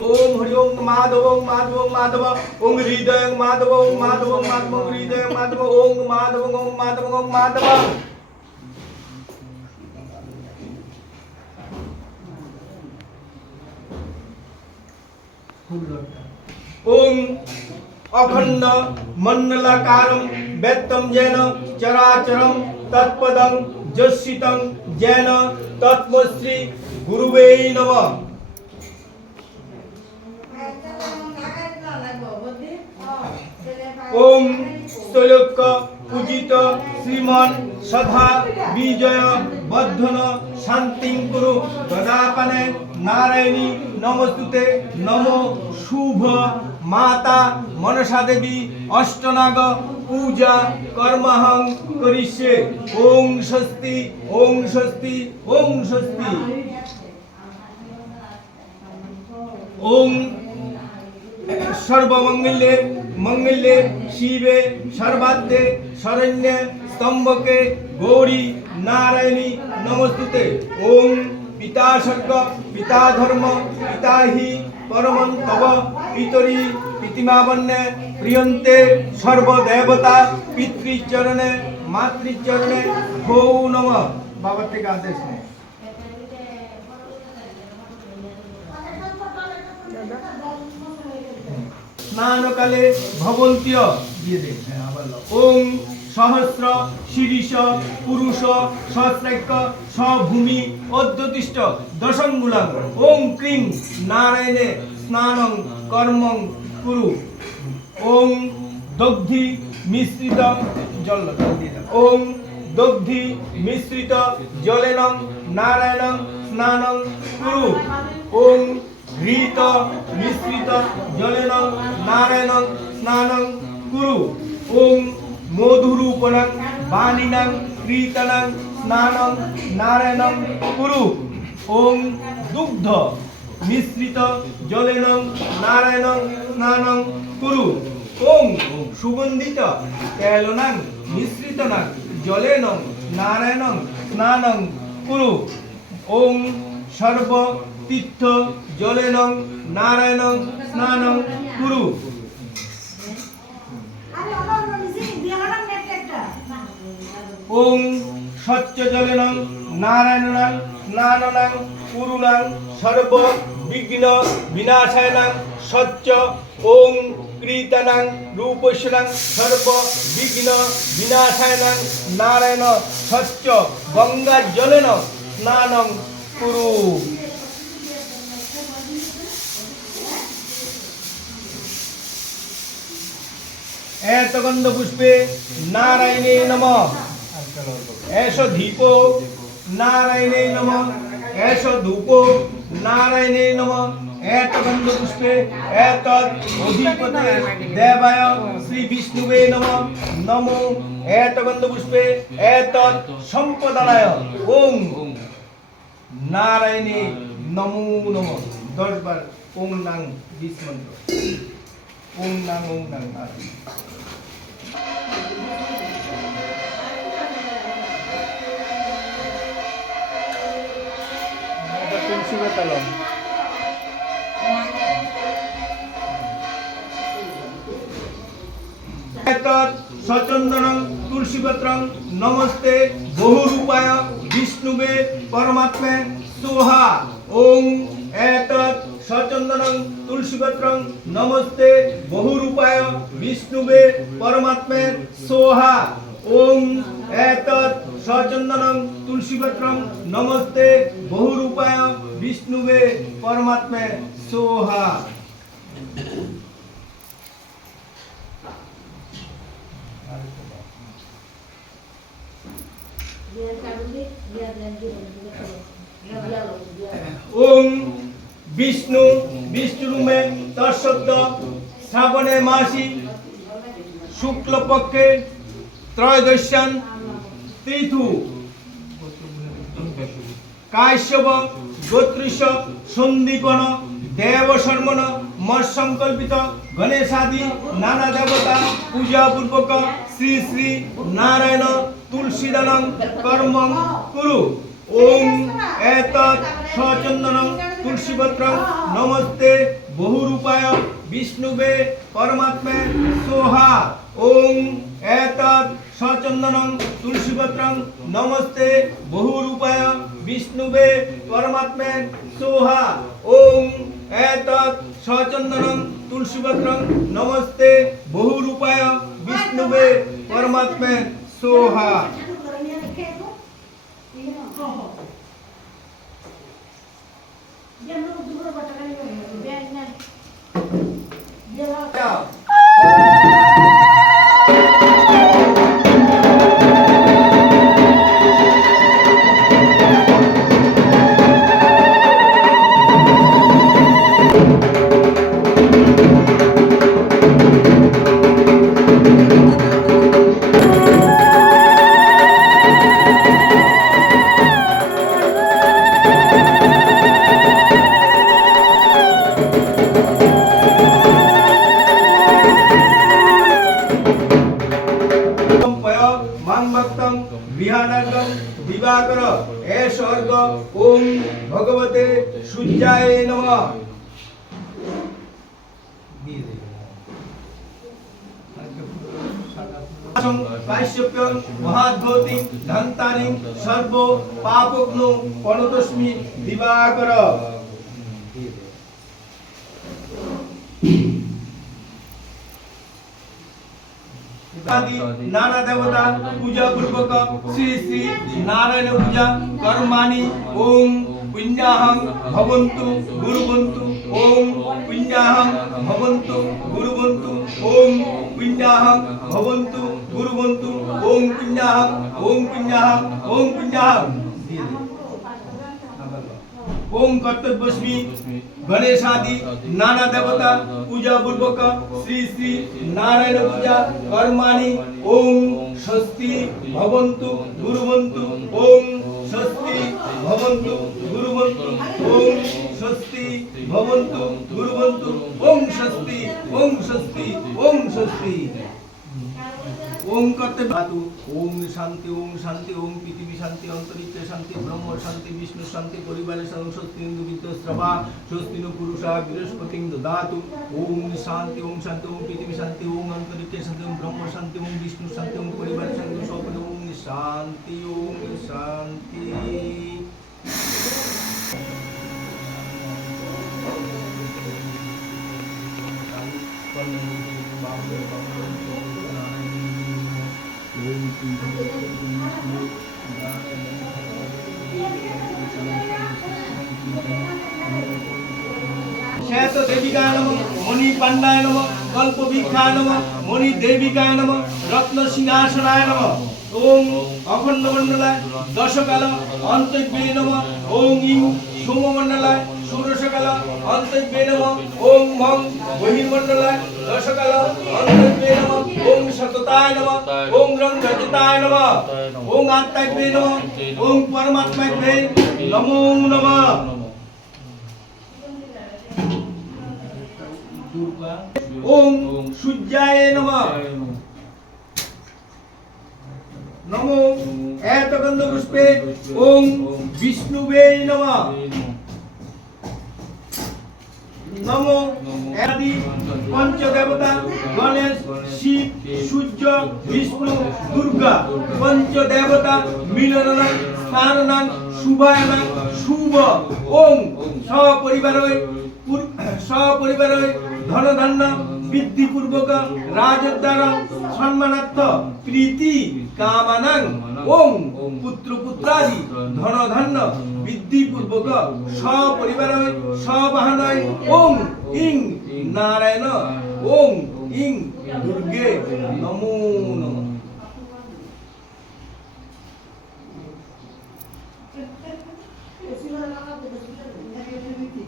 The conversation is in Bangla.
ओम हरिओम माधव ओम माधव ओम माधव ओम हृदय माधव ओम माधव ओम माधव ओम हृदय माधव ओम माधव ओम माधव ओम माधव ओम अखंड मंडलाकार वेत्तम जैन चराचरम तत्पद जैन तत्मश्री गुरुवे नमः ওম স্থৈলক্য পূজিত শ্রীমন সধা বিজয় বর্ধন শান্তিং কুরু গদাপানে নারায়ণী নমস্তুতে নম শুভ মাতা মনসা দেবী অষ্টনাগ পূজা কর্মহং করিষ্যে। ওং স্বস্তি ওং স্বস্তি ওং স্বস্তি। ওং সর্বমঙ্গলে মঙ্গলে শিবে সর্বাদ্যে শরণ্যে স্তম্ভকে গৌরী নারায়ণী নমস্তুতে। ওম পিতা স্বর্গ পিতা ধর্ম পিতা হি পরমং তব, পিতরি, পিতিমাবন্যে প্রিয়ন্তে সর্বদেবতা, পিতৃচরণে, মাতৃচরণে ভৌ নম। বাবার থেকে আদেশ নেই। স্নানকালে ভবন্তীয়। দিয়ে দে হ্যাঁ, ওং সহস্র শিরিষ পুরুষ সহস্রাক্য সভূমি অদ্যতিষ্ঠ দশঙ্গুলাং ওং ক্রিং নারায়ণে স্নানং কর্মং কুরু। ওং দগ্ধি মিশ্রিত জল ওং দগ্ধি মিশ্রিত জলেনং নারায়ণং স্নানং কুরু। ওং ঘৃত মিশ্রিত, জলেন, নারায়ণ, স্নানং, কুরু। ওং মধুরূপণং, বাণিনাং, কীর্তনং, স্নানং, নারায়ণং, কুরু। ওং দুগ্ধ, মিশ্রিত, জলেন, নারায়ণং, স্নানং, কুরু। ওং সুগন্ধিত তেলনাং মিশ্রিতনাং, জলেন, নারায়ণং, স্নানং, কুরু। ওং সর্ব তীর্থ জলেনং নারায়ণং, স্নানং, কুরু। ওং, স্বচ্ছ জলেনং নারায়ণাং স্নাননাং, কুরুনাং সর্ব বিঘ্ন বিনাশায়নাং, স্বচ্ছ। ওং, কীর্তনাং রূপস্যনাং সর্ব বিঘ্ন বিনাশায়নাং, নারায়ণ, স্বচ্ছ। গঙ্গা জলেন স্নানং, কুরু। এতগন্ধ পুষ্পে নারায়ণে নম। এস ধীপ, নারায়ণে নম। এস ধূপ, নারায়ণে নম। এতগন্ধ পুষ্পে এতদ অধিপতে দেবায় শ্রী বিষ্ণুবে নম। নমো। এতগন্ধ পুষ্পে এতদ সম্পদানায় ওং নারায়ণে নমো নম। দশ বার ওং নাং মন্ত্র। ওং নাং ওং সচন্দনং তুলসীপত্রং নমস্তে বহুরূপায় বিষ্ণুবে পরমাত্মে সোহা ওং এতৎ সচন্দনং তুলসীপত্রং নমস্তে বহুরূপায় বিষ্ণুবে পরমাত্মে সোহা। ওং এতৎ সচন্দনং তুলসীপত্রং নমস্তে বহুরূপায় বিষ্ণুবে পরমাত্মে সোহা। ওং বিষ্ণু, বিষ্ণুরূপে তৎশব্দ শ্রাবণে মাসি, শুক্লপক্ষে ত্রয়োদশ্যান, তিথু, কাশ্যপ, গোত্রিশ সন্দীপন দেব শর্মণ মৎ সংকল্পিত গণেশাদি, নানা দেবতা, পূজা পূর্বক, শ্রী শ্রী নারায়ণ, তুলসীদানং কর্মং কুরু। ওং এতৎ সচন্দনং তুলসীপত্রং নমস্তে বহুরূপায় বিষ্ণুবে পরমাত্মে সোহা ওং এতৎ সচন্দনং তুলসীপত্রং নমস্তে বহুরূপায় বিষ্ণুবে পরমাত্মে সোহা ওং এতৎ সচন্দনং তুলসীপত্রং নমস্তে বহুরূপায় বিষ্ণুবে পরমাত্মে সোহা Tchau. সূর্যায় নমঃ কাশ্যপ্যং মহাদ্ভৌতিং ধন্তারিং সর্ব পাপগ্নো পনতস্মি দিবাকর আদি নানা দেবতা পূজা পূর্বক শ্রী শ্রী নারায়ণ পূজা কর্মাণি ওম পুণ্যাহং ভবন্তু গুরুবন্তু ওম পুণ্যাহং ভবন্তু গুরুবন্তু ওম পুণ্যাহং ভবন্তু গুরুবন্তু ওম পুণ্যাহং ওম পুণ্যাহং ওম পুণ্যাহং। ওম কর্তব্যস্মি। গণেশাদি নানা দেবতা পূজা পূর্বক শ্রী শ্রী নারায়ণ পূজা কর্মাণি ওম স্বস্তি ভবন্তু গুরুবন্তু ওম স্বস্তি ভবন্তু গুরুবন্তু ওম স্বস্তি ভবন্তু গুরুবন্তু ওম স্বস্তি ওম স্বস্তি ওম স্বস্তি ওম করতে বাতু ওম শান্তি ওম শান্তি, ওম পৃথিবী শান্তি অন্তরিক্ষে শান্তি ব্রহ্ম শান্তি বিষ্ণু শান্তি, পরিবারে স্বস্তি ইন্দু বিদ্য শ্রবা, স্বস্তি নু পুরুষা, বৃহস্পতি দদাতু ওম শান্তি ওম শান্তি, ওম পৃথিবী শান্তি, ওম অন্তরিক্ষে শান্তি, ওম ব্রহ্ম শান্তি, ওম বিষ্ণু শান্তি, ওম পরিবারে শান্তি সকলে ওম শান্তি ওম শান্তি। শ্বেত দেবিকায় নম মণি পাণ্ডায় নম কল্প ভিক্ষায় নম মণি দেবিকায় নম রত্ন সিংহাসনায় নম। ওম অখণ্ড মণ্ডলায় দশকাল অন্তর্বে নম, ওম ইং সোমমণ্ডলায় ষোড়শকাল অন্তর্বে নম, ওম ভং বহির্মণ্ডলায় দশকাল নম সততায় নম। ওম রং রজতায় নম। ওম আত্মায় নম। ওম পরমাত্মায় নমো। নমঃ ওম সূর্যায় নমঃ। নমো। এতগন্ধ পুষ্পে ওম বিষ্ণুবে নমঃ। নমো আদি পঞ্চদেবতা, গণেশ, শিব, সূর্য, বিষ্ণু, দুর্গা। পঞ্চ পঞ্চদেবতা নাম শুভায় শুভায়নাং শুভ। ওং সপরিবার সপরিবার ধন ধনধান্য বৃদ্ধি রাজের রাজদ্বার সম্মানার্থ প্রীতি কামানাং ওং পুত্র পুত্রাদি ধন ধন্য বৃদ্ধিপূর্বক সপরিবার সবাহনয় ওং ইং নারায়ণ ওং ইং দুর্গে নমো নমঃ।